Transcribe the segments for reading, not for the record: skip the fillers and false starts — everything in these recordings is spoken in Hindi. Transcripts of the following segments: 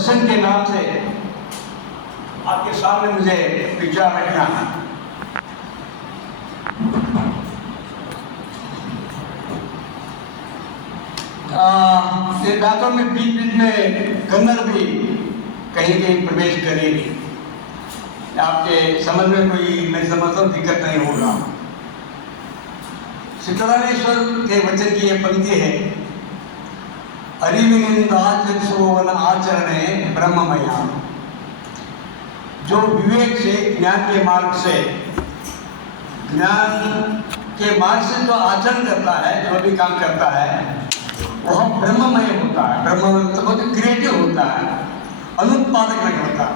दर्शन के नाम से आपके सामने मुझे विचार रखना है। ये बातों में बीच बीच में कन्नड़ भी कहीं कहीं प्रवेश करेगी। आपके समझ में कोई, मैं समझता हूँ, दिक्कत नहीं होगा। सिद्धरामेश्वर के वचन की यह पंक्ति है, अरिविनिंदाचरण आचरणे ब्रह्ममया। जो विवेक से, ज्ञान के मार्ग से, जो आचरण करता है, जो भी काम करता है, वह ब्रह्ममय होता है। ब्रह्ममय मतलब बहुत क्रिएटिव होता है, अनुत्पादक नहीं होता,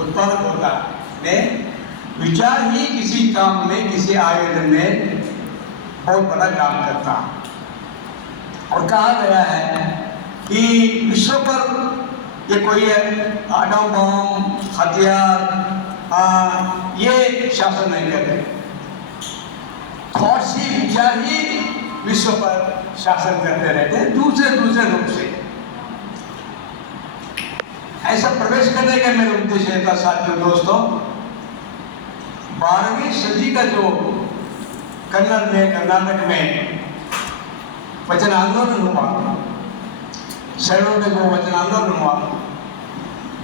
उत्पादक होता है। विचार ही किसी काम में, किसी आयोजन में बहुत बड़ा काम करता है। और कहा गया है कि विश्व पर ये कोई आटम बम, हथियार, ये शासन नहीं करते। थॉट्स ही, विचार ही विश्व पर शासन करते रहते हैं, दूसरे रूप से। ऐसा प्रवेश करने का मेरा उद्देश्य था साथियों, दोस्तों। 12वीं सदी का जो कन्नड़ में, कर्नाटक में वचन आंदोलन हुआ, शरणों का जो वचन आंदोलन हुआ,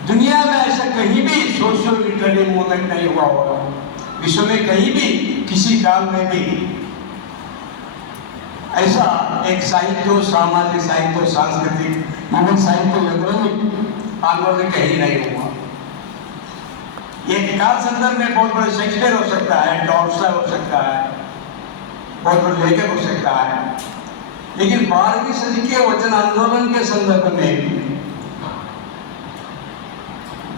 दुनिया में ऐसा कहीं भी सोशल लिटरेरी मूवमेंट नहीं हुआ होगा। विश्व में कहीं भी, किसी काल में भी ऐसा एक साहित्य, सामाजिक साहित्य, सांस्कृतिक, इवन साहित्य आंदोलन कहीं नहीं हुआ। एक काल संदर्भ में बहुत बड़े शेक्सपियर हो सकता है, टॉल्स्टॉय हो सकता है, बहुत बड़े लेखक हो सकता है, लेकिन 12वीं सदी के वचन आंदोलन के संदर्भ में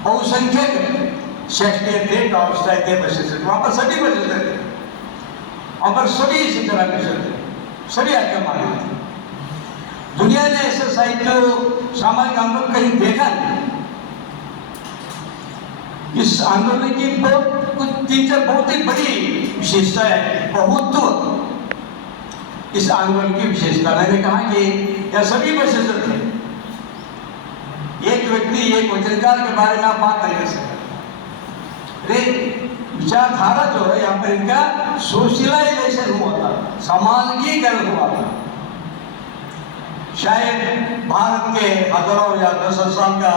बहुसंख्यक शेक्सपियर थे, टॉल्स्टॉय थे, बचे थे, वहां पर सभी बचे थे, वहां पर सभी इसी तरह के थे, सभी आज्ञा माने थे। दुनिया ने ऐसा साहित्य, सामाजिक आंदोलन कहीं देखा नहीं। इस आंदोलन की कुछ 3-4 बहुत ही बड़ी विशेषता है, बहुत्व इस आंदोलन की विशेषता। मैंने कहा कि यह सभी बचे थे। एक व्यक्ति, एक वचनकार के बारे में आप बात नहीं कर सकते। विचारधारा जो है, यहाँ पर इनका सोशलाइजेशन हुआ था, समाजीकरण हुआ था। शायद भारत के हजारों या 10 साल का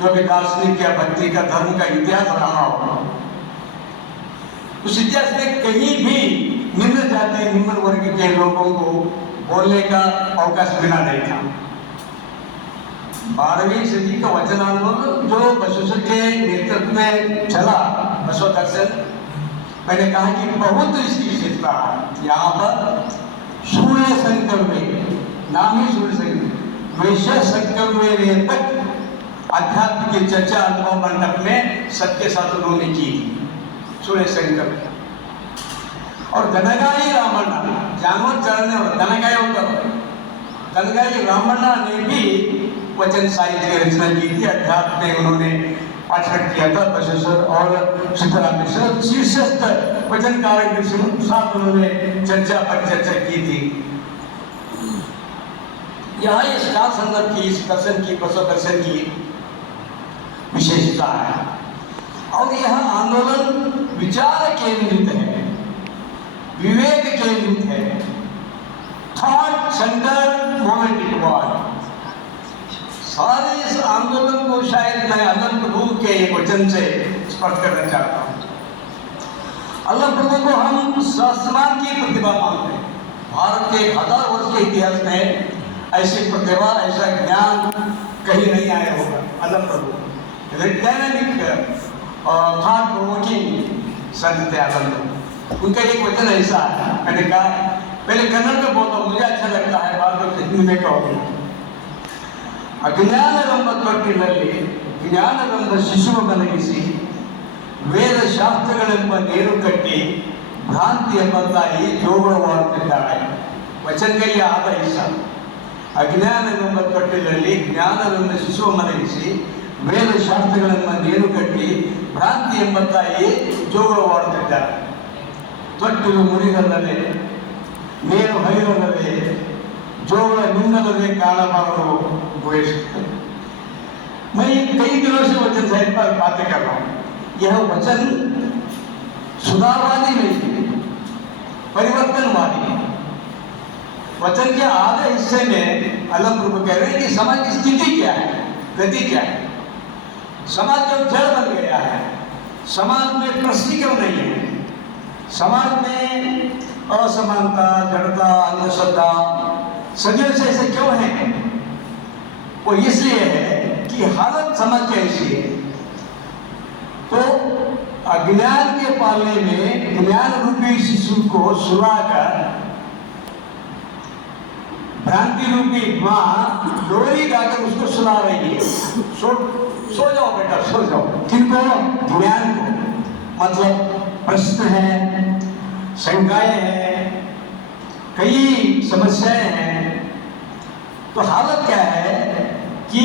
जो भी दार्शनिक या भक्ति का, धर्म का इतिहास रहा हो, उस इतिहास में कहीं भी निम्न जाति, निम्न वर्ग के लोगों को बोलने का अवकाश मिला नहीं था। 12वीं सदी का वचन आंदोलन जो बसवेश्वर के नेतृत्व में चला, बसव दर्शन, मैंने कहा कि बहुत इसकी विशेषता है। यहाँ पर सूर्य संकल्प में, नाम ही सूर्य संकल्प, वैश्य संकल्प में तक अध्यात्म की चर्चा अनुभव मंडप में सबके साथ उन्होंने की, सूर्य संकल्प। और गनगाई रामण्णा, जानवर चढ़ने वाला गनगाई होता, गनगाई रामण्णा ने भी वचन साहित्य की रचना की थी। अध्यात्म में उन्होंने पाठन किया था। बसवेश्वर और सिद्धरामेश्वर शीर्षस्थ वचनकार के साथ उन्होंने चर्चा पर चर्चा की थी। यहाँ इस काल संदर्भ की, इस दर्शन की, बसव दर्शन की विशेषता है। और यह आंदोलन विचार केंद्रित है, विवेक केंद्रित है, thought centred movement it was. सारे इस आंदोलन को शायद मैं अल्लाह प्रभु के एक वचन से स्पष्ट करना चाहता हूँ। अल्लाह प्रभु को हम सहस्रमान की प्रतिभा मानते हैं। भारत के 1000 वर्ष के इतिहास में ऐसी प्रतिभा, ऐसा ज्ञान कहीं नहीं आया होगा। अल्लाह प्रभु डायनामिक थॉट प्रोवोकिंग संत थे अल्लाह प्रभु। उनका एक वचन ऐसा है, मैंने कहा पहले कन्नड़ में बोलता हूँ, मुझे अच्छा लगता है, बाद में हिंदी में कहूँगा। ಅಜ್ಞಾನವೆಂಬ ತೊಟ್ಟಿನಲ್ಲಿ ಜ್ಞಾನವೆಂಬ ಶಿಶುವ ಮಲಗಿಸಿ ವೇದ ಶಾಸ್ತ್ರಗಳೆಂಬ ನೀರು ಕಟ್ಟಿ ಭ್ರಾಂತಿ ಎಂಬ ತಾಯಿ ಜೋಗುಳವಾಡುತ್ತಿದ್ದಾಳೆ. ವಚನಗಳಿಗೆ ಆದ ಇಷ್ಟ. ಅಜ್ಞಾನವೆಂಬ ತೊಟ್ಟಿನಲ್ಲಿ ಜ್ಞಾನವೆಂಬ ಶಿಶುವ ಮಲಗಿಸಿ ವೇದ ಶಾಸ್ತ್ರಗಳೆಂಬ ನೀರು ಕಟ್ಟಿ ಭ್ರಾಂತಿ ಎಂಬ ತಾಯಿ ಜೋಗುಳವಾಡುತ್ತಿದ್ದಾಳೆ. ತೊಟ್ಟಿಲು ಮುರಿಗಲ್ಲದೆ, ನೀರು ಹರಿಯಲ್ಲದೆ, ಜೋಳ ನಿನ್ನಲ್ಲದೆ ಕಾಣಬಾರದು ಬಯಸುತ್ತೆ. मैं कई दिनों से वचन साहित्य पर बातें कर रहा हूं। यह वचन सुधारवादी नहीं है, परिवर्तनवादी है। वचन के आधे हिस्से में अलम प्रभु कह रहे हैं कि समाज की स्थिति क्या है, गति क्या है। समाज जो जड़ बन गया है, समाज में प्रश्न क्यों नहीं है, समाज में असमानता, जड़ता, अंधश्रद्धा सदियों से ऐसे क्यों है? वो इसलिए है कि हालत समझ के ऐसी है। तो अज्ञान के पालने में ज्ञान रूपी शिशु को सुलाकर भ्रांति रूपी माँ डोरी गाकर उसको सुला रही है। सो जाओ बेटा, सो जाओ। किनको? ज्ञान को। मतलब प्रश्न है, शंकाएं हैं, कई समस्याएं हैं। तो हालत क्या है कि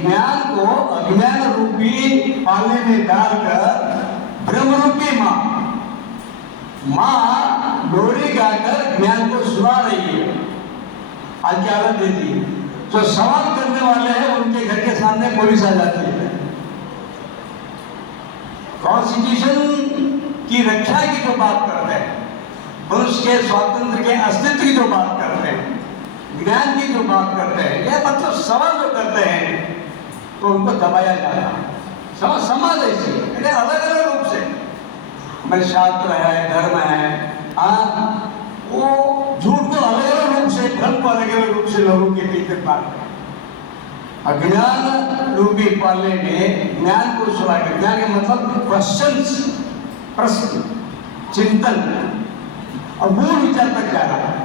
ज्ञान को अज्ञान रूपी पालने में डालकर ब्रह्म रूपी माँ डोरी गाकर ज्ञान को सुला रही है। आज की हालत देती है। जो सवाल करने वाले हैं उनके घर के सामने पुलिस आ जाती है। कॉन्स्टिट्यूशन की रक्षा की जो बात करते हैं, मनुष्य के स्वातंत्र के अस्तित्व की जो बात करते हैं, ज्ञान की जो बात करते हैं, यह मतलब सवाल जो करते हैं तो उनको दबाया जाता। समाज ऐसी है, अलग अलग रूप से हमारे शास्त्र है, धर्म है, वो झूठ को अलग अलग रूप से, भ्रम को अलग अलग रूप से लोगों के पीछे पालते हैं। अज्ञान रूपी पालने में ज्ञान को सुला कर, ज्ञान का मतलब क्वेश्चंस, प्रश्न, चिंतन और मूल विचार तक जा रहा है।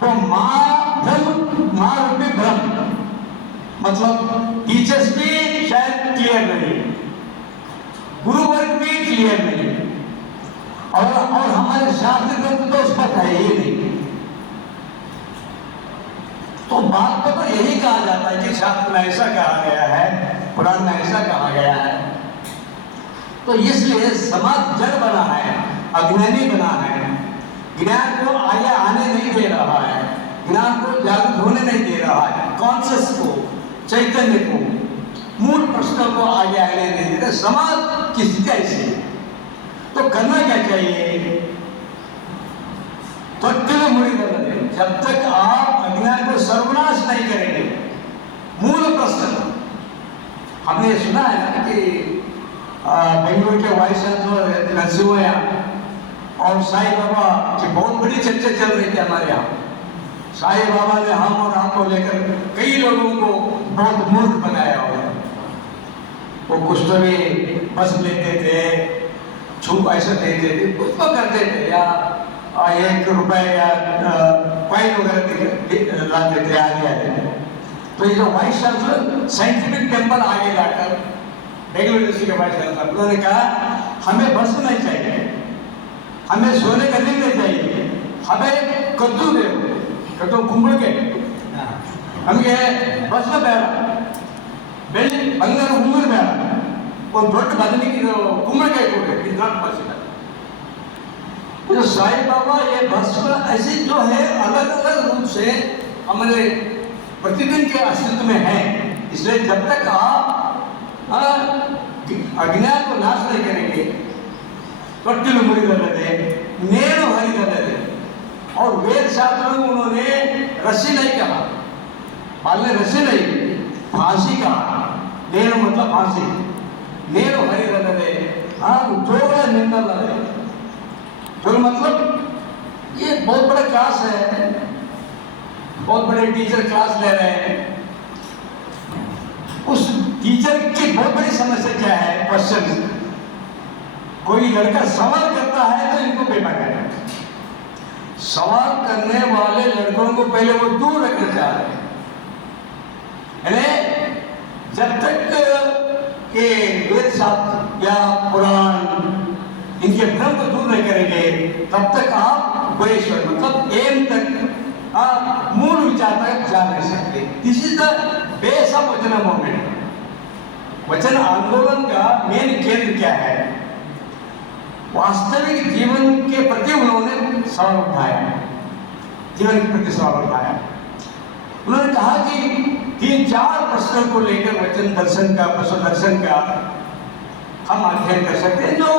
तो माँ रूपी भ्रम, मतलब टीचर्स भी शायद क्लियर नहीं, गुरु वर्ग भी क्लियर नहीं, और हमारे शास्त्र ग्रंथ तो उस पर है ही नहीं। तो बात पर तो यही कहा जाता है कि शास्त्र में ऐसा कहा गया है, पुराण में ऐसा कहा गया है। तो इसलिए समाज जड़ बना है, अज्ञानी बना है, ज्ञान को आगे आने नहीं दे रहा है, ज्ञान को जागरूक होने नहीं दे रहा है, कॉन्शियस को, चैतन्य को, मूल प्रश्नों को आगे आने नहीं दे रहा। समाज की स्थिति ऐसी है। तो करना क्या चाहिए? तो जब तक आप अज्ञान को सर्वनाश नहीं करेंगे, मूल प्रश्न हमने सुना है ना कि बेंगलुरु के वाइस चांसलर नरसिम्हा और साईं बाबा की बहुत बड़ी चर्चा चल रही थी हमारे यहाँ। साईं बाबा ने हम और आपको लेकर कई लोगों को बहुत मूर्ख बनाया हुआ। वो कुछ तो भी बस लेते थे, छूप ऐसा देते थे, कुछ तो करते थे, या 1 रुपए या कॉइन वगैरह लाते थे आगे आगे। तो ये जो वाइस चांसलर साइंटिफिक टेम्पल आगे लाकर, बेंगलुरु यूनिवर्सिटी के वाइस चांसलर, उन्होंने कहा हमें बस नहीं चाहिए, हमें सोने का नहीं चाहिए, हमें कद्दू दे, कद्दू कुंबड़ के हमें बस में बैठा ಬೆಳ್ಳಿ ಬಂಗಾರ ಉಂಗುರ ಬೇಡ, ಒಂದು ದೊಡ್ಡ ಬದಲಿಗೆ कुंबड़काई को इज नॉट पॉसिबल। तो साईं बाबा ये भस्म ऐसे जो है अलग अलग रूप से हमारे प्रतिदिन के अस्तित्व में है। इसलिए जब तक आप अज्ञान को नाश नहीं करेंगे, कट्टिल मुरिदल्लदे नेनु हरिदल्लदे, और वेद शास्त्रों में उन्होंने रस्सी नहीं कहा, पालने रस्सी नहीं, फांसी कहा। नेनु मतलब फांसी, नेनु हरिदल्लदे उद्योग निंदल्लदे। तो मतलब ये बहुत बड़ा क्लास है, बहुत बड़े टीचर क्लास ले रहे हैं। उस टीचर की बहुत बड़ी समस्या क्या है? क्वेश्चन। कोई लड़का सवाल करता है तो इनको बेटा है, सवाल करने वाले लड़कों को पहले वो दूर रखना चाह रहे हैं। जब तक के वेद शास्त्र या पुराण इनके भ्रम को दूर नहीं करेंगे, तब तक आप गोरेश्वर मतलब एम तक, आप मूल विचार तक जा नहीं सकते। This is the base of वचन मूवमेंट। वचन आंदोलन का मेन केंद्र क्या है? वास्तविक जीवन के प्रति उन्होंने सवाल उठाया, जीवन के प्रति सवाल उठाया। उन्होंने कहा कि 3-4 प्रश्नों को लेकर वचन दर्शन का, पशु दर्शन का हम अध्ययन कर सकते हैं, जो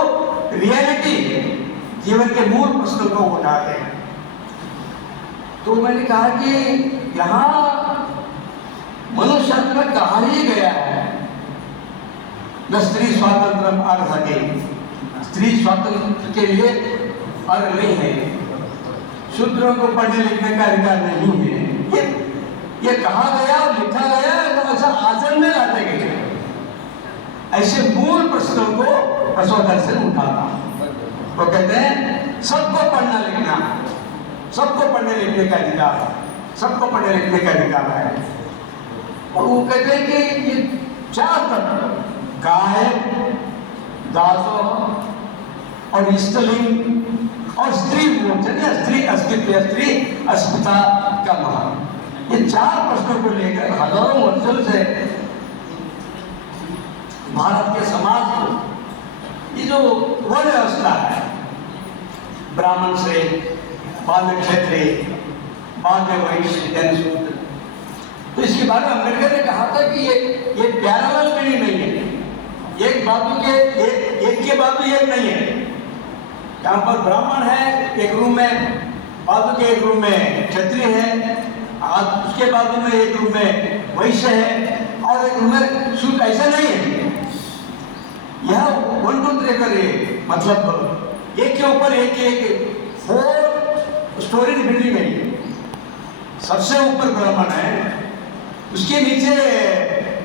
रियलिटी जीवन के मूल प्रश्नों को उठाते हैं। तो मैंने कहा कि यहाँ मनुष्य में कहा ही गया है, न स्त्री स्वातंत्र अर्ह है, स्त्री स्वातंत्र के लिए अर्ह नहीं है, शूद्रों को पढ़ने लिखने का अधिकार नहीं है। ये कहा गया, लिखा गया, तो ऐसा आचरण में लाते गए। ऐसे मूल प्रश्नों को पशु दर्शन उठाता। वो कहते हैं सबको पढ़ना लिखना, सबको पढ़ने लिखने का अधिकार है, सबको पढ़ने लिखने का अधिकार है। और वो कहते हैं कि ये 4 तत्व, गाय, दासों और स्त्रीलिंग और स्त्री मोचन या स्त्री अस्तित्व, स्त्री अस्मिता का महत्व, ये 4 प्रश्नों को लेकर हजारों वर्षों से भारत के समाज को ये जो वर्ण व्यवस्था है, ब्राह्मण से बाद क्षत्रिय, बाद वैश्य, जैन शूद्र, तो इसके बारे में अम्बेडकर ने कहा था कि ये पैरेलल में नहीं है, एक बाजू के एक के बाजू एक नहीं है। यहाँ पर ब्राह्मण है एक रूम में, बाजू के एक रूम में क्षत्रिय है, उसके बाजू में एक रूम में वैश्य है और एक रूम में शूद्र, ऐसा नहीं है। यह 1 2 3 करे, मतलब एक के ऊपर एक 4 स्टोरी बिल्डिंग है। सबसे ऊपर ब्राह्मण है, उसके नीचे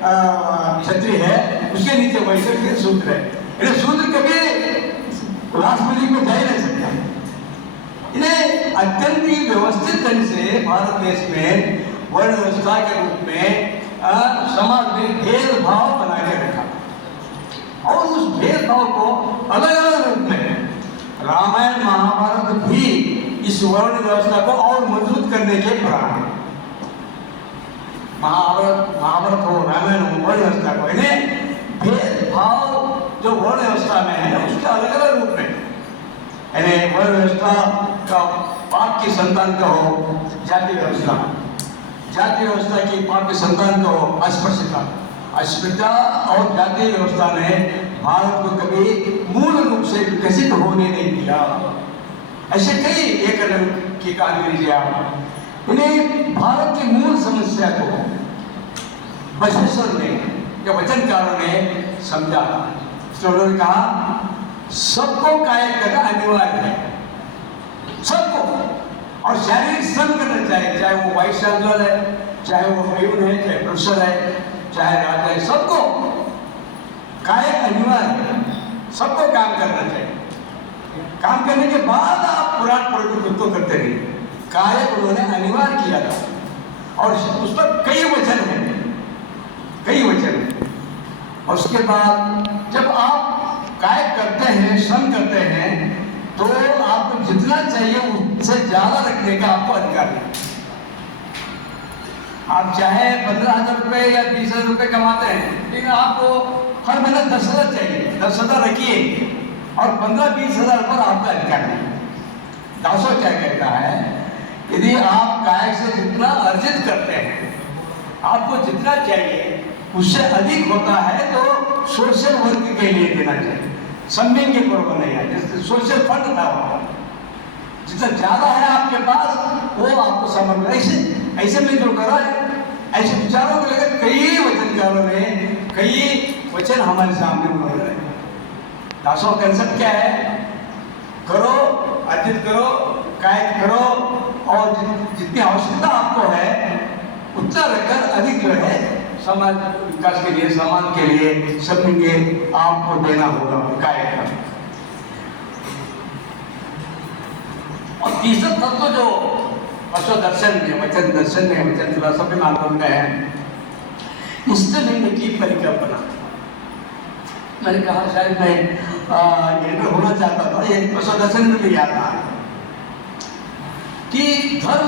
क्षत्रिय है, उसके नीचे वैश्य, फिर शूद्र है। इन्हें शूद्र कभी लास्ट बिल्डिंग में जा ही नहीं सकता। इन्हें अत्यंत ही व्यवस्थित ढंग से भारत देश में वर्ण व्यवस्था के रूप में समाज में भेदभाव बना के रखा और उस भेदभाव को अलग अलग रूप में रामायण महाभारत भी इस वर्ण व्यवस्था को और मजबूत करने के प्रयास है। महाभारत हो, रामायण हो, वर्ण व्यवस्था को, इन्हें भेदभाव जो वर्ण व्यवस्था में है उसके अलग अलग रूप में, यानी वर्ण व्यवस्था का पाप की संतान का हो जाति व्यवस्था, जाति व्यवस्था की पाप की संतान का हो अस्पृश्यता, अस्पृश्यता और जाति व्यवस्था ने भारत को कभी मूल रूप से विकसित होने नहीं दिया। ऐसे कई एक की कहानी लीजिए आप। इन्हें भारत की मूल समस्या को बसवेश्वर ने या वचनकारों ने समझा। उन्होंने कहा सबको कायम करना अनिवार्य है, सबको, और शारीरिक श्रम करना चाहिए, चाहे वो वाइस चांसलर है, चाहे वो मेयून है, चाहे प्रोफेसर है, चाहे राजा है, सबको कायम अनिवार्य है, सबको काम करना चाहिए। काम करने के बाद आप पुराण प्रवृत्ति करते रहिए। कायक उन्होंने अनिवार्य किया था और उस पर कई वचन हैं, कई वचन हैं। और उसके बाद जब आप कायक करते हैं, श्रम करते हैं, तो आपको जितना चाहिए उससे ज्यादा रखने का आपको अधिकार है। आप चाहे 15,000 रुपये या 20,000 रुपये कमाते हैं, लेकिन आपको हर महीना 10,000 चाहिए, 10,000 रखिए और 15-20 हजार पर आपका अधिकार नहीं। दासो क्या कहता है, यदि आप काय से जितना अर्जित करते हैं, आपको जितना चाहिए उससे अधिक होता है तो सोशल वर्क के लिए देना चाहिए, समथिंग के पूर्व नहीं है, जैसे सोशल फंड था वहाँ, जितना ज्यादा है आपके पास वो आपको समझ, ऐसे में जो करा है, ऐसे विचारों को लेकर कई वचनकारों ने कई वचन हमारे सामने उन्होंने रखे। दासों का कंसेप्ट क्या है, करो, अर्जित करो, कायक करो और जितनी आवश्यकता आपको है उतना रखकर अधिक जो है समाज विकास के लिए, समाज के लिए, सब के आपको देना होगा कायक का। और तीसरा तत्व जो पशु दर्शन में, वचन दर्शन में, वचन फिलॉसफी में आंदोलन का है स्त्रीलिंग की परिकल्पना। मैंने कहा शायद मैं इंटर होना चाहता था, ये पशु दर्शन में भी आता है कि धर्म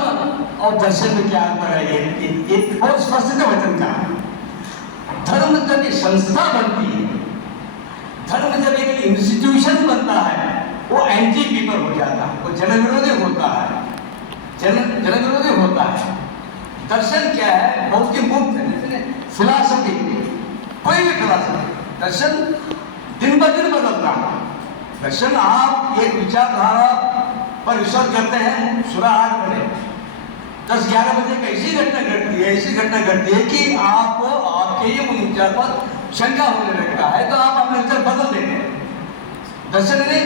और दर्शन में क्या अंतर है। ये बहुत स्पष्ट है वचन का। धर्म जब एक संस्था बनती है, धर्म जब एक इंस्टीट्यूशन बनता है, वो एंटी पीपल हो जाता है, वो जन विरोधी होता है, जन विरोधी होता है। दर्शन क्या है, बहुत ही मुक्त है। फिलॉसफी, कोई भी फिलॉसफी, दर्शन दिन ब दिन बदलता है। दर्शन आप एक विचारधारा पर रिसर्च करते हैं, सुबह 8 बजे 10-11 बजे ऐसी घटना घटती है कि आपको आपके ये विचार पर शंका होने लगता है, तो आप अपने विचार बदल देते हैं। दर्शन ने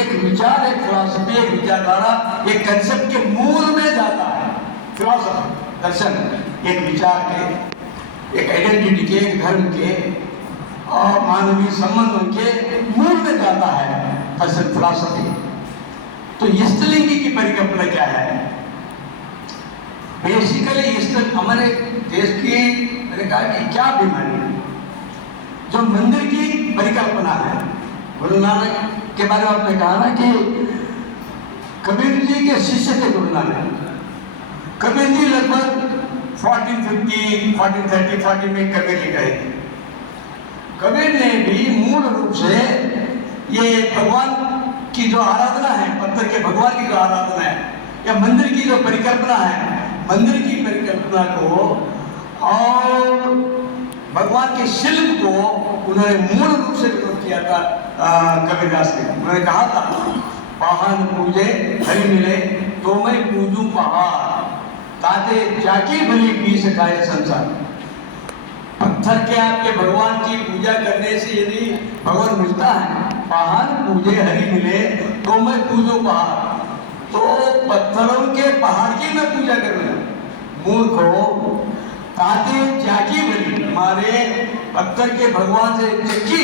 एक विचार, एक फिलॉसफी, एक विचारधारा, एक कंसेप्ट के मूल में जाता है। फिलॉसफी, दर्शन एक विचार के, एक आइडेंटिटी के, एक धर्म के और मानवीय संबंधों के मूल में जाता है दर्शन, फिलॉसफी। तो इष्टलिंगी की परिकल्पना क्या है? बेसिकली इष्ट हमारे देश की, मैंने कहा कि क्या बीमारी है, जो मंदिर की परिकल्पना है। गुरु नानक के बारे में आपने कहा ना कि कबीर जी के शिष्य थे गुरु नानक। कबीर जी लगभग 1450, 1430, 14 में कबीर जी गए थे। कबीर ने भी मूल रूप से ये भगवान की जो आराधना है, पत्थर के भगवान की जो आराधना है या मंदिर की जो परिकल्पना है, मंदिर की परिकल्पना को और भगवान के शिल्प को उन्होंने मूल रूप से विरोध किया था। कबीरदास ने उन्होंने कहा था, पहाड़ पूजे हरि मिले तो मैं पूजू पहाड़, ताते जाकी भली पी सकाए संसार। पत्थर के आपके भगवान की पूजा करने से यदि भगवान मिलता है, पहाड़ पूजे हरि मिले तो मैं पूजू पहाड़, तो पत्थरों के पहाड़ की मैं पूजा करूंगा। मूर्खों, ताते जाकी भली, हमारे पत्थर के भगवान से चक्की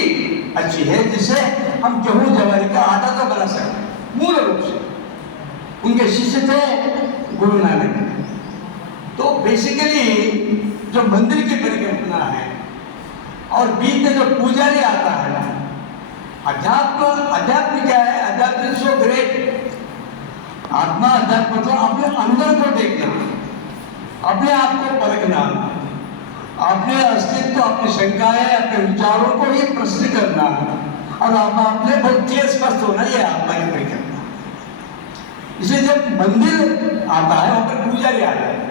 अच्छी है जिससे हम गेहूं जवारी का आटा तो बना सकते। मूल रूप से उनके शिष्य थे गुरु नानक। तो बेसिकली जो मंदिर की परिकल्पना है और बीच में जो पुजारी आता है, अध्यात्म क्या है? अध्यात्म सो ग्रेट। आत्मा अध्यात्म मतलब अपने अंदर को देखना, अपने आप को परखना, अपने अस्तित्व, अपनी शंकाएं, अपने विचारों को ही प्रश्न करना और अपने बहुत क्लियर स्पष्ट होना, ये आत्मा की परिकल्पना। इसलिए जब मंदिर आता है वहां पर पुजारी आता है।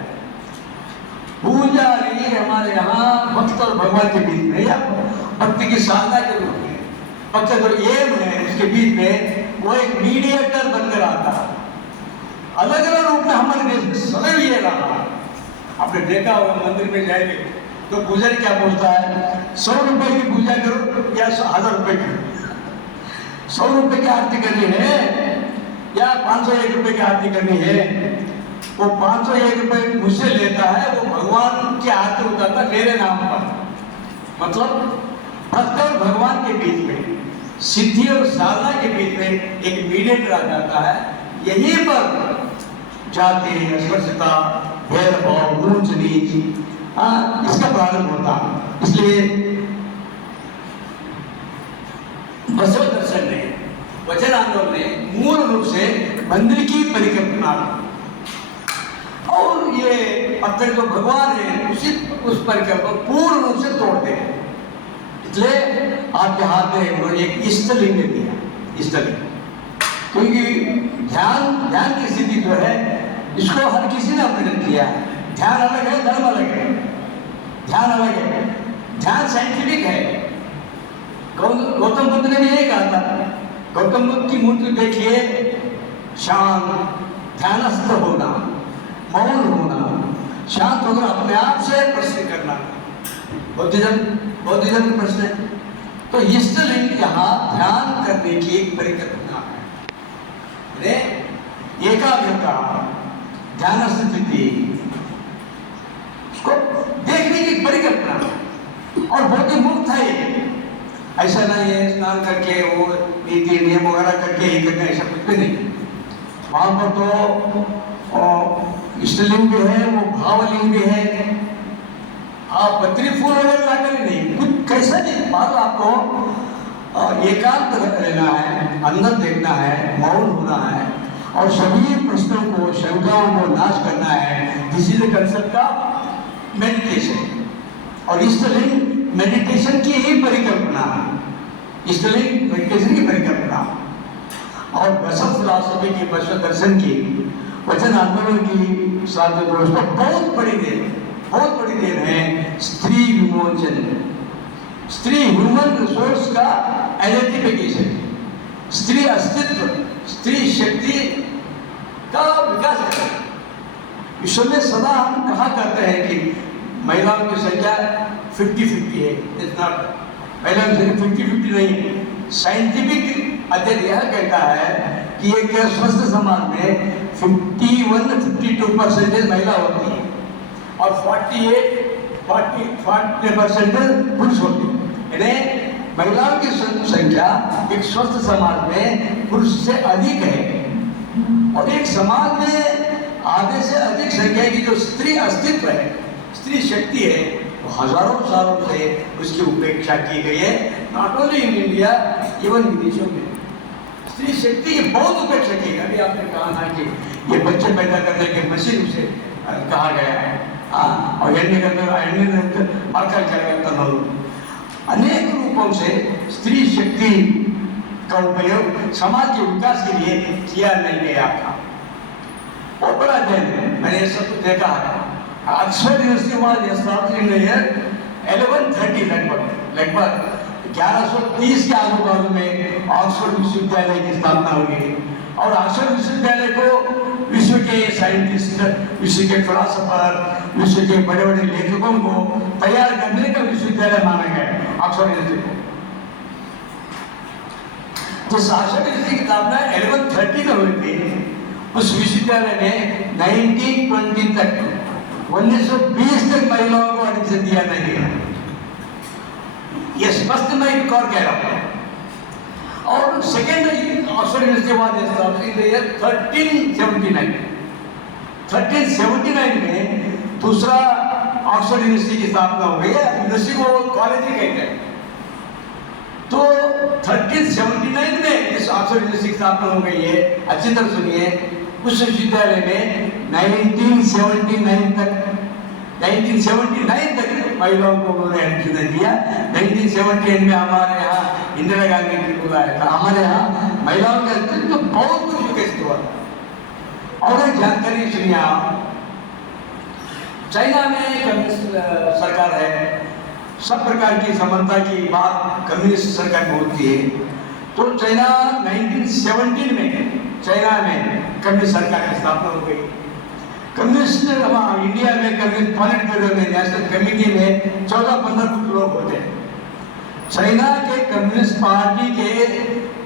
पुजारी हमारे यहाँ भक्त और भगवान के बीच में या भक्ति की साधना के रूप में, भक्त जो एम है उसके बीच में वो एक मीडिएटर बनकर आता है। अलग अलग रूप में हमारे देश में सदैव ये रहा। आपने देखा होगा मंदिर में जाएंगे तो पुजारी क्या पूछता है? 100 रुपए की पूजा करो या 1000 रुपए की? 100 रुपए की आरती करनी है या 501 रुपए की आरती करनी है? वो 501 रुपए मुझसे लेता है, वो भगवान की आरती उतारता मेरे नाम पर। मतलब भक्त और भगवान के बीच में, सिद्धि और साधना के बीच में एक मीडिएटर आ जाता है। यहीं पर जाति, अस्पृश्यता, भेदभाव, ऊंच नीच इसका प्रारंभ होता। इसलिए बसव दर्शन ने, वचन आंदोलन ने मूल रूप से मंदिर की परिकल्पना और ये पत्थर जो भगवान है उस परिकल्पना पूर्ण रूप से तोड़ते हैं। इसलिए आपके हाथ में एक इष्टलिंग दिया, इष्टलिंग, क्योंकि ध्यान की स्थिति जो है इसको हर किसी ने अपने किया है। ध्यान अलग है, धर्म अलग है, ध्यान अलग है। ध्यान साइंटिफिक है। गौतम बुद्ध ने भी यही कहा था। गौतम बुद्ध की मूर्ति देखिए, शांत, ध्यानस्थ होना, मौन होना, शांत होकर अपने आप से प्रश्न करना, बौद्धिज्म प्रश्न है। तो इष्टलिंग यहाँ ध्यान करने की एक परिकल्पना है। एकाग्रता, ध्यान स्थिति, उसको देखने की परिकल्पना और बहुत ही मुक्त है। ऐसा नहीं है स्नान करके वो नीति नियम वगैरह करके ही करना, ऐसा कुछ भी नहीं। वहां पर तो इष्टलिंग भी है, वो भावलिंग भी है। आप पत्री फूल वगैरह लाकर नहीं, कुछ कैसा नहीं, बात आपको एकांत रहना है, अंदर देखना है, मौन होना है और सभी प्रश्नों को, शंकाओं को नाश करना है। This is the concept of meditation. और इष्टलिंग मेडिटेशन की ही परिकल्पना, इष्टलिंग मेडिटेशन की परिकल्पना। और बसव फिलॉसफी की, बसव दर्शन की, वचन आंदोलन की साथ दोस्तों बहुत बड़ी देन है स्त्री विमोचन, स्त्री ह्यूमन रिसोर्स का आइडेंटिफिकेशन, स्त्री अस्तित्व, स्त्री शक्ति का विकास करें। विश्व में सदा हम कहा करते हैं कि महिलाओं की संख्या 50-50 है। इट्स नॉट, महिलाओं की संख्या 50-50 नहीं है। साइंटिफिक अध्ययन यह कहता है कि एक स्वस्थ समाज में 51-52% महिला होती है और 40% पुरुष होते हैं। यानी महिलाओं की संख्या एक स्वस्थ समाज में पुरुष से अधिक है, और एक समाज में आधे से अधिक संख्या की जो स्त्री अस्तित्व है, स्त्री शक्ति है, वो हजारों सालों से उसकी उपेक्षा की गई है। Not only in India, even विदेशों में स्त्री शक्ति की बहुत उपेक्षा की गई। अभी आपने कहा ना कि ये बच्चे पैदा करने के मशीन से कहा गया है, और अनेक रूपों से स्त्री शक्ति का उपयोग समाज के विकास के लिए किया नहीं गया था। बहुत बड़ा अध्ययन है, मैंने ये सब कुछ देखा है। Oxford university was established in the year 1130, लगभग 1130 के आजू बाजू में ऑक्सफोर्ड विश्वविद्यालय की स्थापना हुई, और ऑक्सफोर्ड विश्वविद्यालय को विश्व के साइंटिस्ट, विश्व के फिलोसोफर, विश्व के बड़े बड़े लेखकों को तैयार करने का विश्वविद्यालय माना गया ऑक्सफोर्ड यूनिवर्सिटी को। जिस ऑक्सफोर्ड यूनिवर्सिटी की स्थापना 1130 में हुई थी, उस विश्वविद्यालय में 1920 तक 1920 तक महिलाओं को एडमिशन दिया नहीं गया। ये स्पष्ट मैं एक और कह रहा हूँ। और second Oxford university was established in the year 1379। 1379 में दूसरा ऑक्सफोर्ड यूनिवर्सिटी की स्थापना हो गई है। यूनिवर्सिटी को कॉलेज ही कहते हैं। तो 1379 में इस ऑक्सफोर्ड यूनिवर्सिटी की स्थापना हो गई है। अच्छी तरह सुनिए, उस विश्वविद्यालय में 1979 तक महिलाओं को उन्होंने एडमिशन दिया। 1978 में हमारे यहाँ इंदिरा गांधी जी को आया था। हमारे यहाँ महिलाओं का अस्तित्व तो बहुत कुछ विकसित हुआ। और एक जानकारी सुनिए आप, चाइना में कम्युनिस्ट सरकार है, सब प्रकार की समानता की बात कम्युनिस्ट सरकार में होती है। तो चाइना 1917 में चाइना में कम्युनिस्ट सरकार की स्थापना हो गई। कम्युनिस्ट इंडिया में कम्युनिस्ट पॉलिट ब्यूरो में, नेशनल कमेटी में 14-15 लोग होते हैं। चाइना के कम्युनिस्ट पार्टी के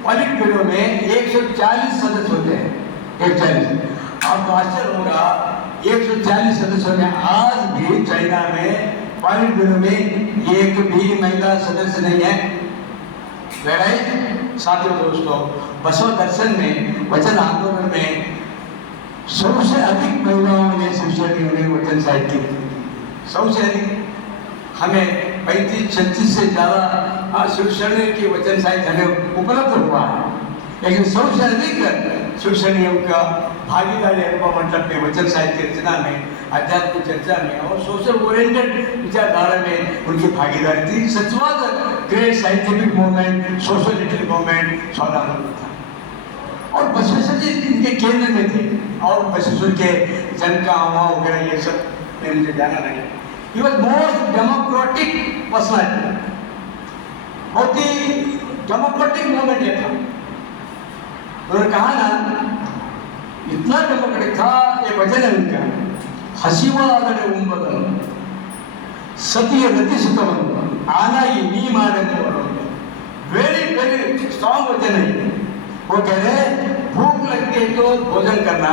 पॉलिट ब्यूरो में 140 सदस्य होते हैं। 140, आपको आश्चर्य होगा, 140 सदस्यों में आज भी चाइना में पॉलिट ब्यूरो में एक भी महिला सदस्य नहीं है। साथियों दोस्तों, बसव दर्शन में, वचन आंदोलन में सबसे अधिक महिलाओं ने शिवशरणियों ने वचन साहित्य की। सबसे अधिक हमें 35-36 से ज़्यादा शिवशरणियों की वचन साहित्य हमें उपलब्ध हुआ है, लेकिन सबसे अधिक शिवशरणियों का भागीदारी अनुभव मंडप में, वचन साहित्य रचना में, आध्यात्म चर्चा में और सोशल ओरिएंटेड विचारधारा में उनकी भागीदारी थी। सचवाद great scientific movement, social literary movement स्वावलंबन था। और बसवेश्वर जी इनके केंद्र में थे, और बसवेश्वर के जन का हुआ वगैरह ये सब मुझे जाना नहीं। He was most democratic personality, बहुत ही डेमोक्रेटिक मूवमेंट ये था। उन्होंने कहा ना, इतना डेमोक्रेटिक था, ये वचन है उनका, हसीवादने उम्बदन सतिय रति सुतवन आना ही नी मारे। वेरी वेरी स्ट्रॉन्ग वचन है। वो कह रहे भूख लगती है तो भोजन करना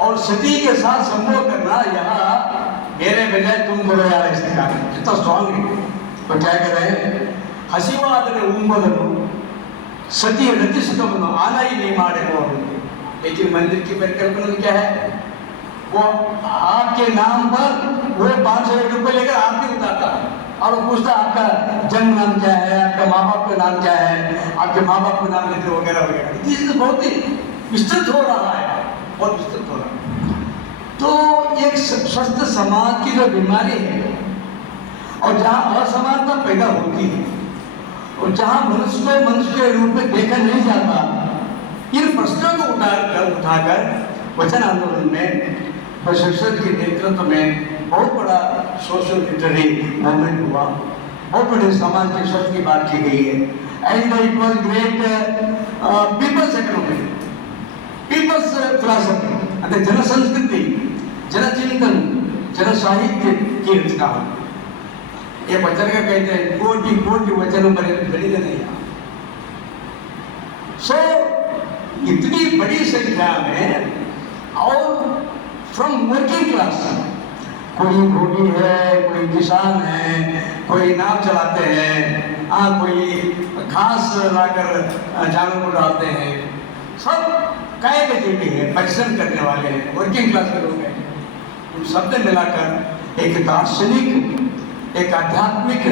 और सती के साथ संभोग करना, यहाँ मेरे बजाय तुम करो यार, इसके कारण कितना स्ट्रॉन्ग है। तो क्या कह रहे हैं, हसीवादने उम्बदन सती रति सुतवन आना ही नहीं मारे। लेकिन मंदिर की परिकल्पना क्या है, वो आपके नाम पर वो 500 रुपये लेकर आरती उतारता और वो पूछता आपका जन्म नाम क्या है, आपका माँ बाप का नाम क्या है, आपके माँ बाप का नाम लेते वगैरह वगैरह। ये बहुत ही विस्तृत हो रहा है, बहुत विस्तृत हो रहा है। तो एक स्वस्थ समाज की जो बीमारी है, और जहाँ असमानता पैदा होती है, और जहाँ मनुष्य को मनुष्य के रूप में देखा नहीं जाता, इन प्रश्नों को उठाकर वचन आंदोलन में बसवेश्वर के नेतृत्व में बहुत बड़ा सोशल लिटरेरी मूवमेंट हुआ, बहुत बड़े समाज के स्वच्छ की बात की गई है। And it was great people's economy, people's philosophy, అంటే జన సంస్కృతి, जन चिंतन, जन साहित्य की रचना। ये वचन का कहते हैं कोटि कोटि वचनों पर गणित नहीं। सो इतनी बड़ी संख्या में, और फ्रॉम वर्किंग क्लास, कोई धोबी है, कोई किसान है, कोई नाव चलाते हैं, कोई घास लाकर जानवर को डालते हैं, सब काय के जीवी है, परिश्रम करने वाले हैं, वर्किंग क्लास के लोग हैं। उन सब ने मिलाकर एक दार्शनिक, एक आध्यात्मिक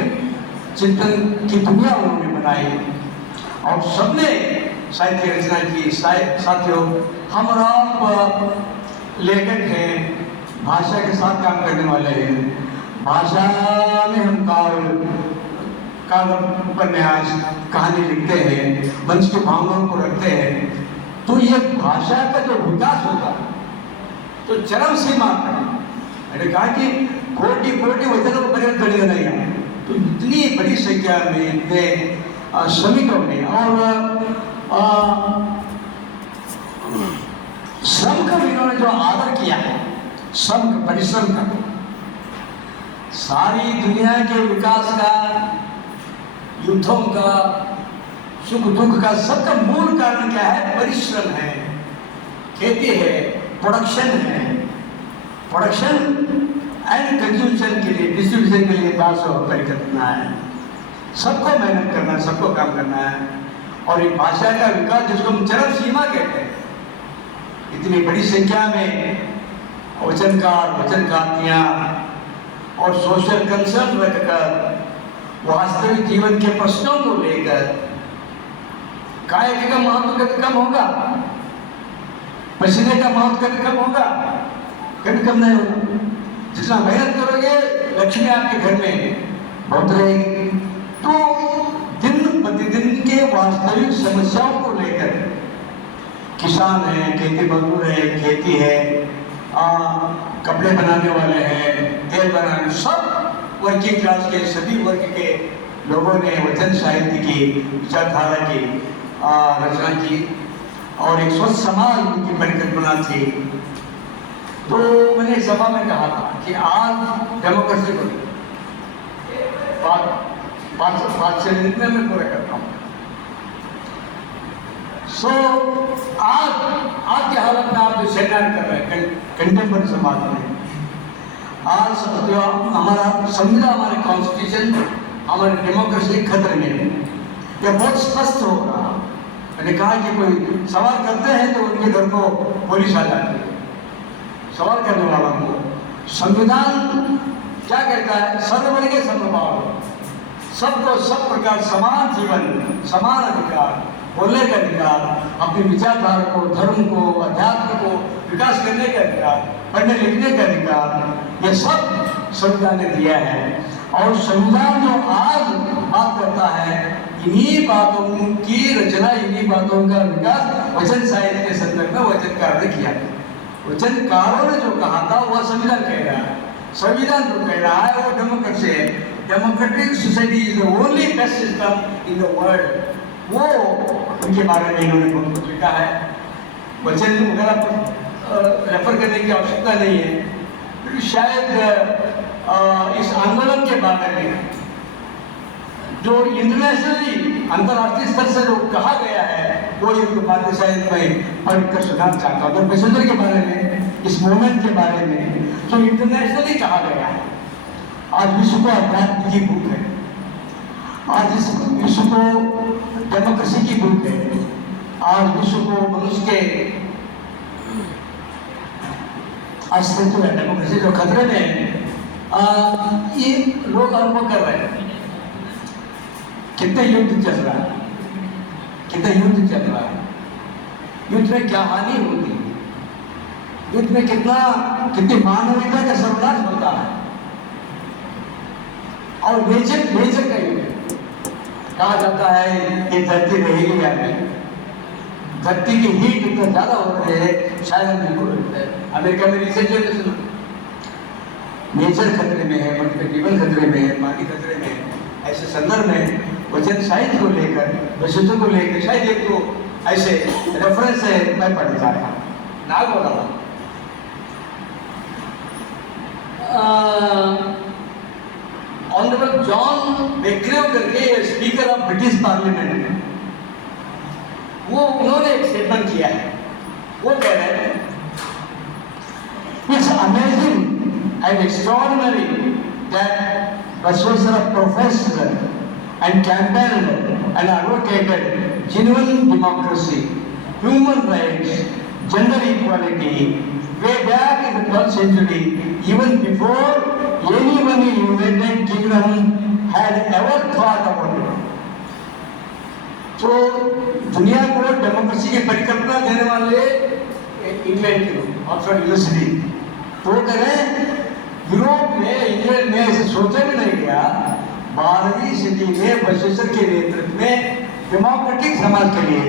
चिंतन की दुनिया उन्होंने बनाई, और सबने साहित्य रचना की। साथियों, हम और आप लेखक हैं, भाषा के साथ काम करने वाले हैं। भाषा में हम काव्य, उपन्यास, कहानी लिखते हैं, मंच की भावनाओं को रखते हैं। तो ये भाषा का जो विकास होगा तो चरम सीमा पर, मैंने कहा कि कोटि कोटि वचनों को पर्याप्त कर नहीं है। तो इतनी बड़ी संख्या में इतने श्रमिकों ने, और श्रम का इन्होंने जो आदर किया है, श्रम का, परिश्रम का, सारी दुनिया के विकास का, युद्धों का, सुख दुख का, सबका मूल कारण क्या है? परिश्रम है, खेती है, प्रोडक्शन है। प्रोडक्शन एंड कंज्यूमशन के लिए, डिस्ट्रीब्यूशन के लिए परिकल्पना है। सबको मेहनत करना है, सबको काम करना है। और एक भाषा का विकास जिसको हम चरम सीमा कहते हैं, इतनी बड़ी संख्या में वचनकार, वचनकारियाँ और सोशल कंसर्न रखकर वास्तविक जीवन के प्रश्नों को लेकर, काय का महत्व कभी कम होगा, पसीने का महत्व कभी कम होगा, कभी कम नहीं होगा। जितना मेहनत करोगे, लक्ष्मी आपके घर में बहुत रहेगी। तो दिन प्रतिदिन के वास्तविक समस्याओं को लेकर, किसान है, खेती मजदूर है, खेती है, कपड़े बनाने वाले हैं, तेल बनाने, सब वर्किंग क्लास के, सभी वर्ग के लोगों ने वचन साहित्य की, विचारधारा की रचना की, और एक स्वच्छ समाज की परिकल्पना थी। तो मैंने सभा में कहा था कि आज डेमोक्रेसी को बात से मैं पूरा करता हूँ। सो आज के हालत में आप जो सेमिनार कर रहे हैं कंटेम्पररी समाज में, आज जो हमारा संविधान, हमारे कॉन्स्टिट्यूशन, हमारी डेमोक्रेसी खतरे में है। यह बहुत स्पष्ट होगा। मैंने कहा कि कोई सवाल करते हैं तो उनके घर को पुलिस आ जाती है। सवाल करने वालों को संविधान क्या कहता है? सर्ववर्गीय समभाव, सबको सब प्रकार समान जीवन, समान अधिकार, बोलने का अधिकार, अपनी विचारधारा को, धर्म को, अध्यात्म को विकास करने का अधिकार, पढ़ने लिखने का अधिकार, यह सब संविधान ने दिया है। और संविधान जो आज बात करता है, इन्हीं बातों की रचना, इन्हीं बातों का विकास वचन साहित्य के संदर्भ में वचनकार ने किया। वचनकारों ने जो कहा था वह संविधान कह रहा है। संविधान जो कह रहा है वो डेमोक्रेसी है। Democratic society is the only best system in the world. वो उनके बारे में इन्होंने बहुत कुछ लिखा है। वचन वगैरह पर रेफर करने की आवश्यकता नहीं है। शायद इस आंदोलन के बारे में जो इंटरनेशनली, अंतर्राष्ट्रीय स्तर से जो कहा गया है, वो एक बात शायद मैं पढ़कर सुनाना चाहता हूँ। तो पैसेंजर के बारे में, इस मूवमेंट के बारे में जो इंटरनेशनली कहा गया है, आज विश्व को अध्यात्म की भूख है, आज इस विश्व को डेमोक्रेसी की भूख है, आज विश्व को मनुष्य के अस्तित्व है, डेमोक्रेसी जो खतरे में है, ये लोग अनुभव कर रहे हैं। कितने युद्ध चल रहा है, कितने युद्ध चल रहा है, युद्ध में क्या हानि होती है, युद्ध में कितनी मानवता का सर्वनाश होता है। और नेचर का युद्ध कहा जाता है कि धरती रहेगी या नहीं। धरती की हीट इतना ज्यादा हो रही है, शायद हम बिल्कुल अमेरिका में रिसेंटली सुना नेचर खतरे में है, मनुष्य का जीवन खतरे में है, पानी खतरे में है। ऐसे संदर्भ में वचन साहित्य को लेकर, वचनों को लेकर शायद एक तो ऐसे रेफरेंस है, मैं पढ़ने जा रहा हूँ। नाग बोला था ऑनरेबल जॉन बेक्रेव करके स्पीकर ऑफ ब्रिटिश पार्लियामेंट, वो उन्होंने एक स्टेटमेंट किया है। वो कह रहे हैं it's amazing and extraordinary that Bashveshwara professed and campaigned and advocated genuine democracy, human rights, gender equality way back in the 12th century, even before anyone in United Kingdom had ever thought about it. तो दुनिया को डेमोक्रेसी की परिकल्पना देने वाले इंग्लैंड के लोग, ऑक्सफोर्ड यूनिवर्सिटी, तो करें यूरोप में, इंग्लैंड में ऐसे सोचा भी नहीं गया 12वीं सदी में बशेश्वर के नेतृत्व में डेमोक्रेटिक समाज के लिए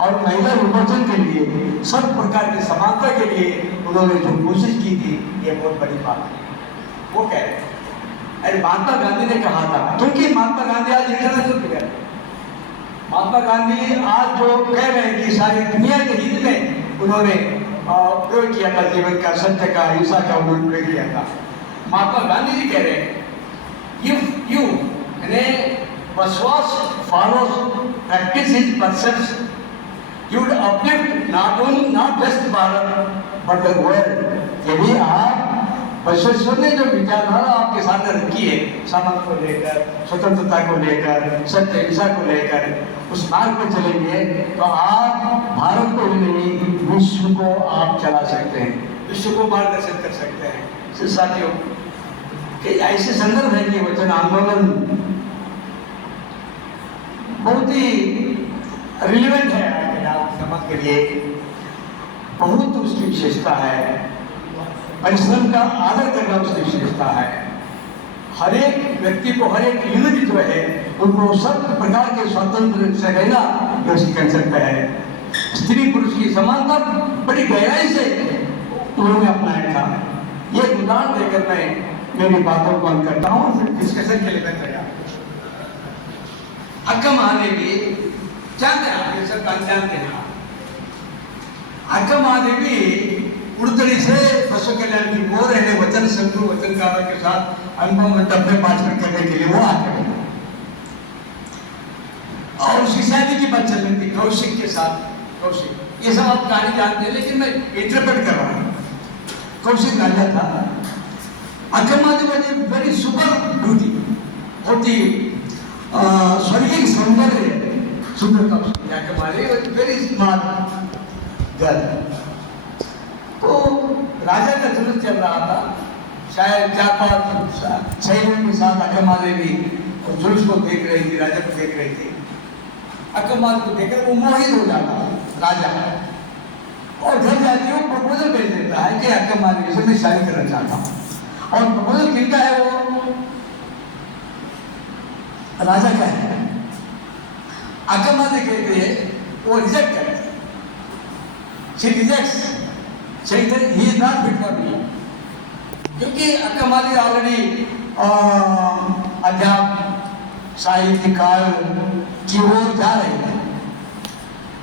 और महिला विमोचन के लिए, सब प्रकार की समानता के लिए उन्होंने जो कोशिश की थी, ये बहुत बड़ी बात है। वो कह रहे हैं अरे महात्मा गांधी ने कहा था, क्योंकि महात्मा गांधी आज इंटरनेशनल फिगर है। महात्मा गांधी आज जो कह रहे हैं कि सारी दुनिया के हित में उन्होंने प्रयोग किया था, जीवन का, सत्य का, हिंसा का उन्होंने प्रयोग किया था। महात्मा गांधी जी कह रहे हैं if you Bashwas follows practice his percepts, you would uplift not just Bharat but the world. यदि आप बसवेश्वर ने जो विचारधारा आपके सामने रखी है, समाज को लेकर, स्वतंत्रता को लेकर, सत्य हिंसा को लेकर, उस मार्ग पर चलेंगे तो आप भारत को ही नहीं विश्व को आप चला सकते हैं, विश्व को मार्गदर्शन कर सकते हैं। साथियों, ऐसे संदर्भ है कि वचन आंदोलन बहुत ही रिलेवेंट है आज समाज के लिए, बहुत उसकी विशेषता है। परिश्रम का आदर करना उसकी विशेषता है। हर एक व्यक्ति को, हर एक यूनिट जो है उनको सब प्रकार के स्वतंत्र से रहना ये उसकी कंसेप्ट है। स्त्री पुरुष की समानता बड़ी गहराई से उन्होंने अपनाया था। ये उदाहरण देकर मैं मेरी बातों को अंत करता हूँ, फिर डिस्कशन के लिए मैं तैयार। अक्का महादेवी जानते हैं आप, ये सब जानते हैं आप। अक्का महादेवी उड़तड़ी से बसव कल्याण की ओर रहने वचन संधु वचनकारों के साथ अनुभव मंडप में भाषण करने के लिए वो आते हैं और उसकी शादी की बात चल रही थी कौशिक के साथ। कौशिक, ये सब आप कहानी जानते हैं, लेकिन मैं इंटरप्रेट कर रहा हूँ। कौशिक राजा था। अक्का महादेवी वेरी सुपर ब्यूटी होती, स्वर्गीय सौंदर्य, सुंदरता। अक्का महादेवी वेरी स्मार्ट गर्ल। तो राजा का जुलूस चल रहा था, शायद 4-5 सैनिकों के साथ अक्का महादेवी और जुलूस को देख रही थी, राजा को देख रही थी। अक्का महादेवी को देखकर वो मोहित हो जाता राजा, और घर जाती वो प्रपोजल भेज देता है कि अक्का महादेवी से मैं शादी करना चाहता हूँ। और प्रपोजल किनका है? वो राजा का है। अक्का महादेवी कहते हैं, वो रिजेक्ट करते, she rejects, he is not fit for me, क्योंकि अक्का महादेवी ऑलरेडी अध्यात्म साहित्य काल की ओर जा रहे थे।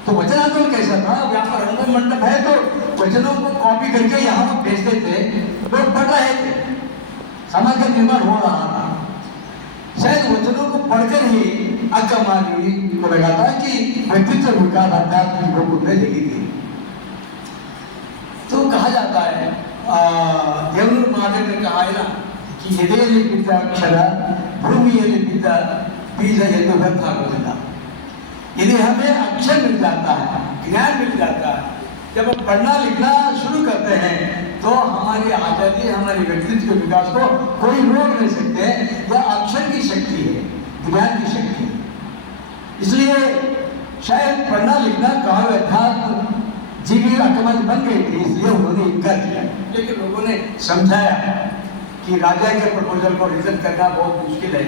तो वचन आंदोलन कैसा था? यहाँ पर रंगों मंडप है तो वचनों को कॉपी करके यहाँ पर भेजते थे, लोग पढ़ रहे थे, समाज का निर्माण हो रहा था। शायद वचनों को पढ़कर ही अक्का महादेवी को लगा था कि व्यक्तित्व विकास अध्यात्म की बुक उन्हें लिखी थी। तो कहा जाता है, देवनूर महादेव ने कहा है ना कि यदि लिखिता अक्षर भूमि लिखिता बीज यदि व्यर्था होता। यदि हमें अक्षर मिल जाता है, ज्ञान मिल जाता है, जब हम पढ़ना लिखना शुरू करते हैं तो हमारी आज़ादी, हमारी व्यक्तित्व के विकास को कोई रोक नहीं सकते। यह अक्षर की शक्ति है, ज्ञान की शक्ति है। इसलिए शायद पढ़ना लिखना काव्य अध्यात्म जीवी अकमत बन गई थी, इसलिए उन्होंने इनकार किया। लेकिन लोगों ने समझाया कि राजा के प्रपोजल को रिजेक्ट करना बहुत मुश्किल है,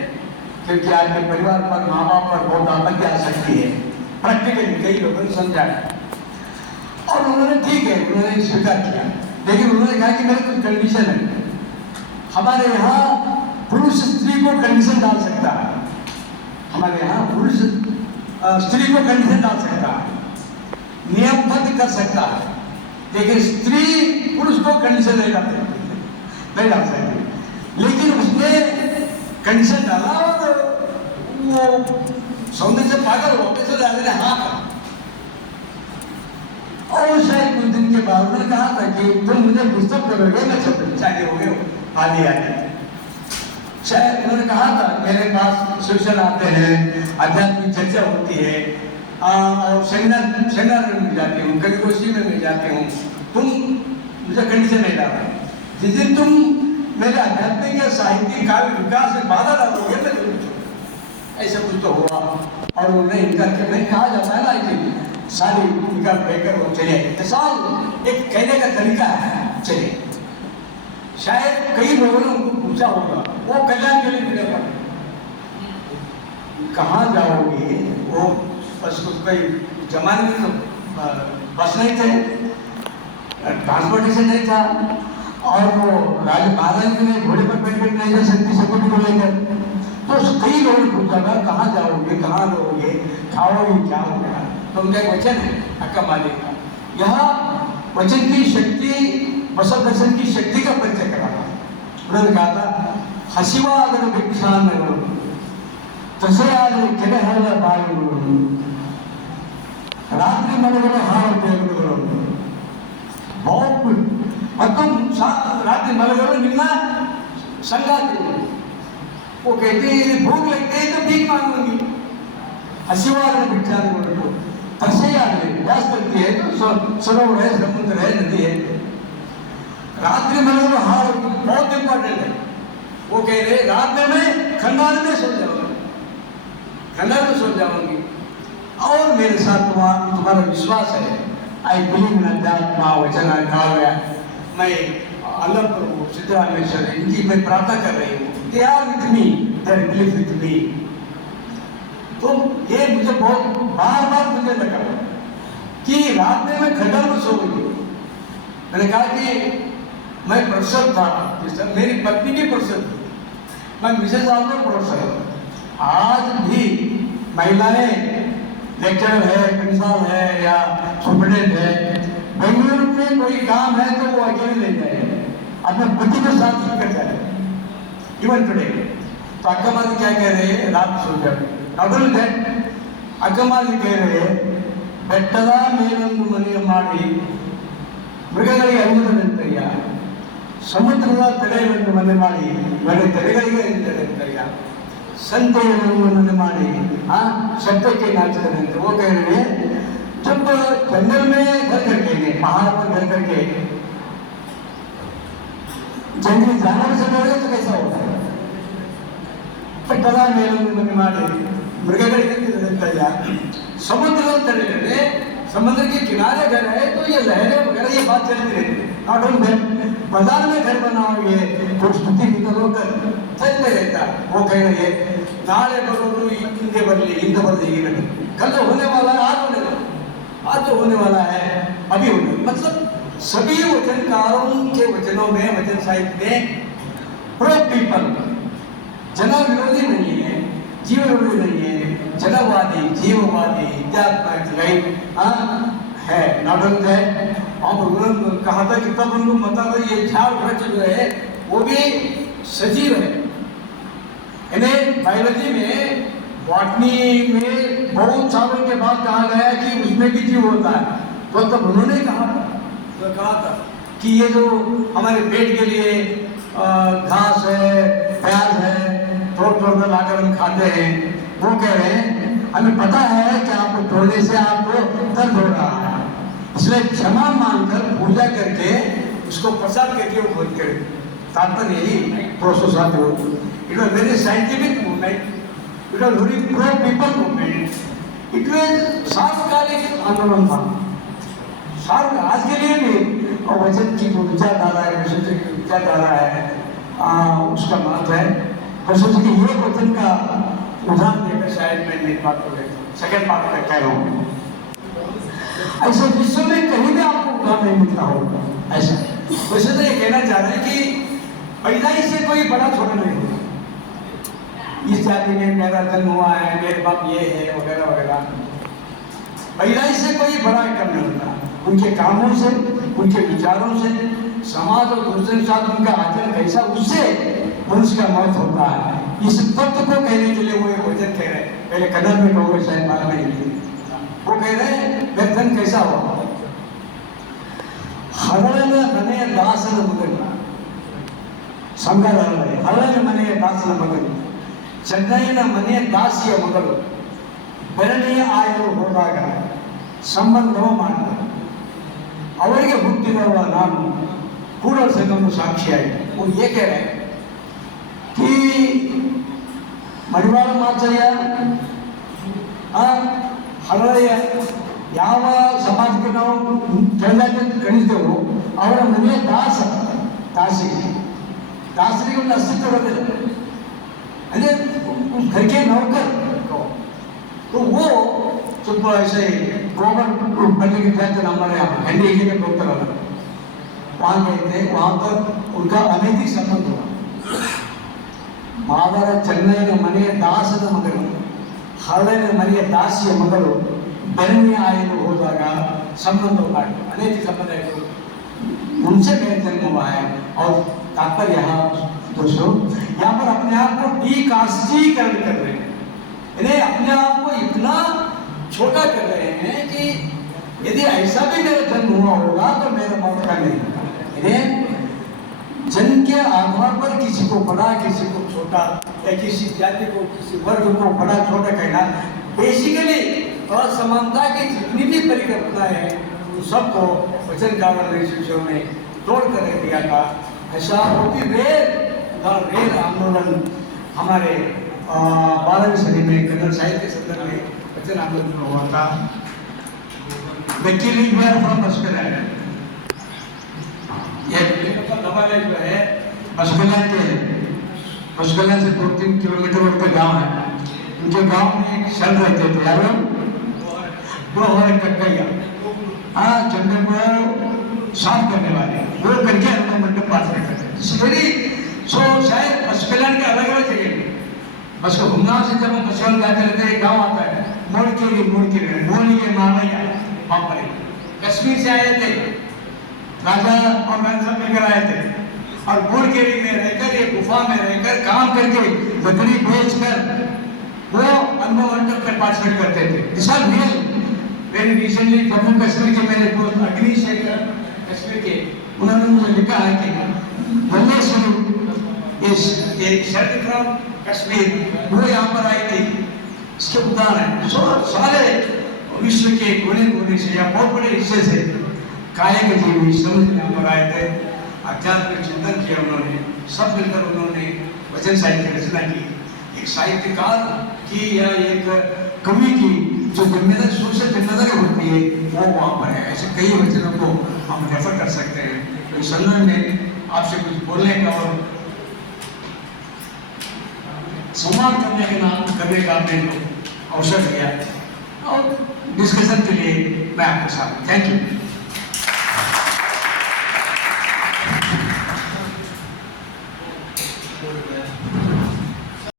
क्योंकि आपके परिवार पर, माँ बाप पर बहुत आपत्ति आ सकती है। प्रैक्टिकली कई लोगों ने समझाया और उन्होंने ठीक है, उन्होंने स्वीकार किया। लेकिन उन्होंने कहा कि मेरे कुछ कंडीशन है, हमारे यहाँ पुरुष स्त्री को कंडीशन डाल सकता है, हमारे यहाँ पुरुष स्त्री को कंडीशन डाल सकता है, नियमबद्ध कर सकता है, लेकिन स्त्री पुरुष को कंडीशन नहीं डाल सकती। लेकिन उसने कंडीशन डाला और वो सौंदर्य से पागल हो गए, तो ने हाँ कहा। और शायद कुछ दिन के बाद उन्होंने कहा था कि तुम मुझे डिस्टर्ब करोगे, मैं सब चाहे हो गए हाली आगे। शायद उन्होंने कहा था मेरे पास शिक्षण आते हैं, आध्यात्मिक चर्चा होती है और सेमिनार में मिल जाती हूँ, कभी गोष्ठी में मिल जाती हूँ, तुम मुझे कंडीशन नहीं डालो। जिस दिन तुम मेरे आध्यात्मिक या साहित्यिक काव्य विकास में बाधा डालोगे मैं तुम ऐसा कुछ तो हुआ। और उन्होंने इनकार के मैं कहा जाता है ना कि सारी इनकार लेकर वो चले। साल एक कहने का तरीका है चले। शायद कई लोगों ने उनको पूछा होगा वो कल्याण के लिए मिले पर कहाँ जाओगे, वो बस कोई जमाने में तो बस नहीं थे, ट्रांसपोर्टेशन नहीं था, और वो महाराज ने घोड़े पर बैठ नहीं जा सकती सकुटी को लेकर। तो कई लोगों ने पूछा था कहाँ जाओगे, कहाँ रहोगे, खाओगे क्या होगा। तो उनका एक वचन है अक्का मालिक का, यह वचन की शक्ति बसव दर्शन की शक्ति का परिचय करा। उन्होंने कहा था हसिवादन भिक्षान तसे आज ಕೆರೆಹಳ್ಳ ಬಾಗಿಲು रात्रि ಮನೆಗಳು ಹಾಳು ದೇವರುಗಳು बहुत और तुम रात्रि मलगरो निम्ना संगाती। वो कहते हैं भूख लगती है तो भीख मांगूंगी, हसिवादन भिक्षान को तसे आज प्यास लगती है तो सरोवर है, समुद्र है, नदी है। रात्रि मलगरो हाल बहुत इंपॉर्टेंट है। वो कह रहे रात में मैं खंडार में सो जाऊंगा, खंडार में सो जाऊंगी और मेरे साथ तुम्हारा विश्वास है। आई बिलीव इन अध्यात्मा वचन काव्य, मैं अल्लाह प्रभु सिद्धरामेश्वर इनकी मैं प्रार्थना कर रही हूँ, they are with me, they are believe with me. तो ये मुझे बहुत बार बार मुझे लगा कि रात में मैं खंडार में सो गई। मैंने कहा कि मैं प्रोफेसर था, मेरी पत्नी भी प्रोफेसर थी, मैं मिसेज आलम प्रोफेसर। आज भी महिलाएं लेक्चरर है, प्रिंसिपल है या सुपरिटेंडेंट है, बेंगलुरु में कोई काम है तो वो अकेले ले जाए, अपने पति के साथ कर जाए। इवन टुडे तो अक्कमाली क्या कह रहे हैं, रात सो जाए। अगल दैट अक्कमाली कह रहे हैं ಬೆಟ್ಟದ ಮೇಲೊಂದು ಮನೆಯ ಮಾಡಿ ಮೃಗಗಳಿಗೆ ಅನ್ಯದಂತಯ್ಯ, ಸಮುದ್ರದ ತಡೆಯನ್ನು ಮನೆ ಮಾಡಿ ಮನೆ ತಡೆಗಳಿಗೆ ಅನ್ಯದಂತಯ್ಯ, संतों ने मानी सत्य के नाचते रहते। वो कह रहे हैं जब जंगल में घर करके गए, पहाड़ पर घर करके जंगली जानवर से डरे तो कैसा होता है। पट्टला मेरे मारे मृगया समुद्र तड़े, समुद्र के किनारे घर है तो ये लहरें वगैरह ये बात चलती रहती है। नॉट ओनली बाजार में घर बनाओगे तो स्तुति निकलो कर चलते रहता। वो कह रही है नाले बरोबरू हिंदे बदली कल जो होने वाला है आज जो होने वाला है अभी होने। मतलब सभी वचनकारों के वचनों में, वचन साहित्य में प्रो पीपल, जना विरोधी नहीं है, जीव विरोधी नहीं है, जनवादी, जीववादी, इत्यादि है। नॉट ओनली दैट, और उन्होंने कहा था कि तब उनको मता था ये झाड़ वृक्ष जो है वो भी सजीव है। इन्हें बायोलॉजी में, बॉटनी में बहुत सालों के बाद कहा गया कि उसमें भी जीव होता है। तो तब उन्होंने कहा था कि ये जो हमारे पेट के लिए घास है, प्याज है, तोड़ कर लाकर हम खाते हैं, वो कह रहे हैं हमें पता है कि आपको तोड़ने से आपको दर्द हो रहा है, इसलिए क्षमा मांगकर पूजा करके उसको प्रसाद करके वो भोज करें। तात्पर्य यही प्रोसेस आते हो। It was very scientific movement, it was very pro people movement, it was सार्वकालिक आंदोलन था। आज के लिए भी और वचन की जो विचारधारा है, विशेष की विचारधारा है, उसका महत्व है। और सोचे कि ये वचन का उदाहरण देकर शायद मैं मेरी बात को सेकेंड पार्ट तक कह रहा हूँ। ऐसे विश्व में कहीं भी आपको उदाहरण नहीं मिलता होगा ऐसा। वैसे तो ये कहना चाह रहे हैं कि पैदाइश से कोई बड़ा छोटा नहीं होता। इस जाति में मेरा जन्म हुआ है, मेरे बाप ये है, वगैरह वगैरह। पैदाइश से कोई बड़ा कम नहीं होता। उनके कामों से, उनके विचारों से, समाज और दूसरे के साथ उनका आचरण कैसा, उससे मनुष्य का मौत होता है। इस तत्व को कहने के लिए वो एक वचन कह रहे हैं, पहले कन्नड़ में कहोगे शायद मालूम नहीं, वो कह रहे हैं मेरा जन्म कैसा हुआ। ಹರಳನ ಮನೆಯ ದಾಸನ ಮಗನು, ಸಂಗಾರ ಹರಳನ ಮನೆಯ ದಾಸನ ಮಗನು, ಚೆನ್ನೈನ ಮನೆಯ ದಾಸಿಯ ಮಗಳು, ಬೆರಳಿಯ ಆಯರು ಹೋದಾಗ ಸಂಬಂಧವ ಮಾಡಿದರು. ಅವರಿಗೆ ಹುಟ್ಟಿರುವ ನಾನು ಕೂಡಲ ಸಂಗಮ ಸಾಕ್ಷಿಯಾಗಿ वो ये कह रहे हैं कि ಮಡಿವಾಳ ಮಾಚಯ್ಯ ಹರಳೆಯ ಯಾವ ಸಮಾಜಕ್ಕೆ ನಾವು ಕೆಳಗೆ ಗಣಿಸ್ತೇವೋ ಅವರ ಮನೆಯ ದಾಸರಿಗೆ ಒಂದು ಅಸ್ತಿತ್ವ ಬರ್ತದೆ, ಅಂದರೆ घर के नौकर। तो वो ಸ್ವಲ್ಪ ऐसे गोबर बनने के तहत हमारे यहाँ हंडी के डॉक्टर अलग वहाँ गए थे। वहाँ पर उनका अनैतिक संबंध हुआ। ಮಾದರ ಚೆನ್ನೈನ ಮನೆಯ ದಾಸದ ಮಗಳು, ಹರಳಿನ ಮನೆಯ ದಾಸಿಯ ಮಗಳು ಬೆರಣಿಯ ಆಯಲು ಹೋದಾಗ संबंध होगा, अनैतिक संबंध है, उनसे मेरा जन्म हुआ है। और तात्पर्य यहाँ दोस्तों, यहाँ पर अपने आप को डीकास्टीकरण कर रहे हैं, यानी अपने आप को इतना छोटा कर रहे हैं कि यदि ऐसा भी मेरा जन्म हुआ होगा तो मेरा मौत का नहीं होगा। जन्म के आधार पर किसी को बड़ा, किसी को छोटा, या किसी जाति को, किसी वर्ग को बड़ा छोटा कहना, बेसिकली असमानता की जितनी भी परिकल्पना है उन सबको वचनकार ने शिक्षकों ने तोड़ कर रख दिया था। ऐसा बहुत ही रेर आंदोलन हमारे 12वीं सदी में कन्नड़ साहित्य के संदर्भ में वचन आंदोलन हुआ था। वकीली फ्रॉम बसकला, ये दबाले जो है बसकला से 2-3 किलोमीटर का गांव है। उनके गांव में एक शन रहते थे यार, वो और कक्कैया, जंगल को साफ करने वाले, वो करके अपना मंडप पास करते थे। सो शायद बसकला के अलग अलग जगह में बस को घूमना से जब हम बसकला जाते रहते हैं, गाँव आता है मोड़ के मारैया पापड़ी कश्मीर से आए थे, राजा और रानी सब लेकर आए थे, और मोड़ के में रहकर, ये गुफा में रहकर काम करके लकड़ी बेचकर वो अनुभव मंडप में पार्टिसिपेट करते थे। This are real. Very recently Jammu Kashmir के मेरे दोस्त अग्नि शेखर कश्मीर के, उन्होंने मुझे लिखा है कि ये शर्ट फ्रॉम कश्मीर वो यहाँ पर आई थी, इसके उदाहरण है। सारे विश्व के कोने से या बहुत बड़े हिस्से से कायक जीवी समझ यहाँ पर आए थे, आध्यात्मिक चिंतन किया उन्होंने, सब मिलकर उन्होंने वचन साहित्य की रचना की। एक साहित्यकार की या एक कवि की जो जिम्मेदारी, सोशल जिम्मेदारी होती है, वो वहाँ पर है। ऐसे कई वचनों को हम रेफर कर सकते हैं। तो इस संदर्भ में आपसे कुछ बोलने का और संवाद करने का आपने जो अवसर दिया और डिस्कशन के लिए मैं आपके साथ, थैंक यू।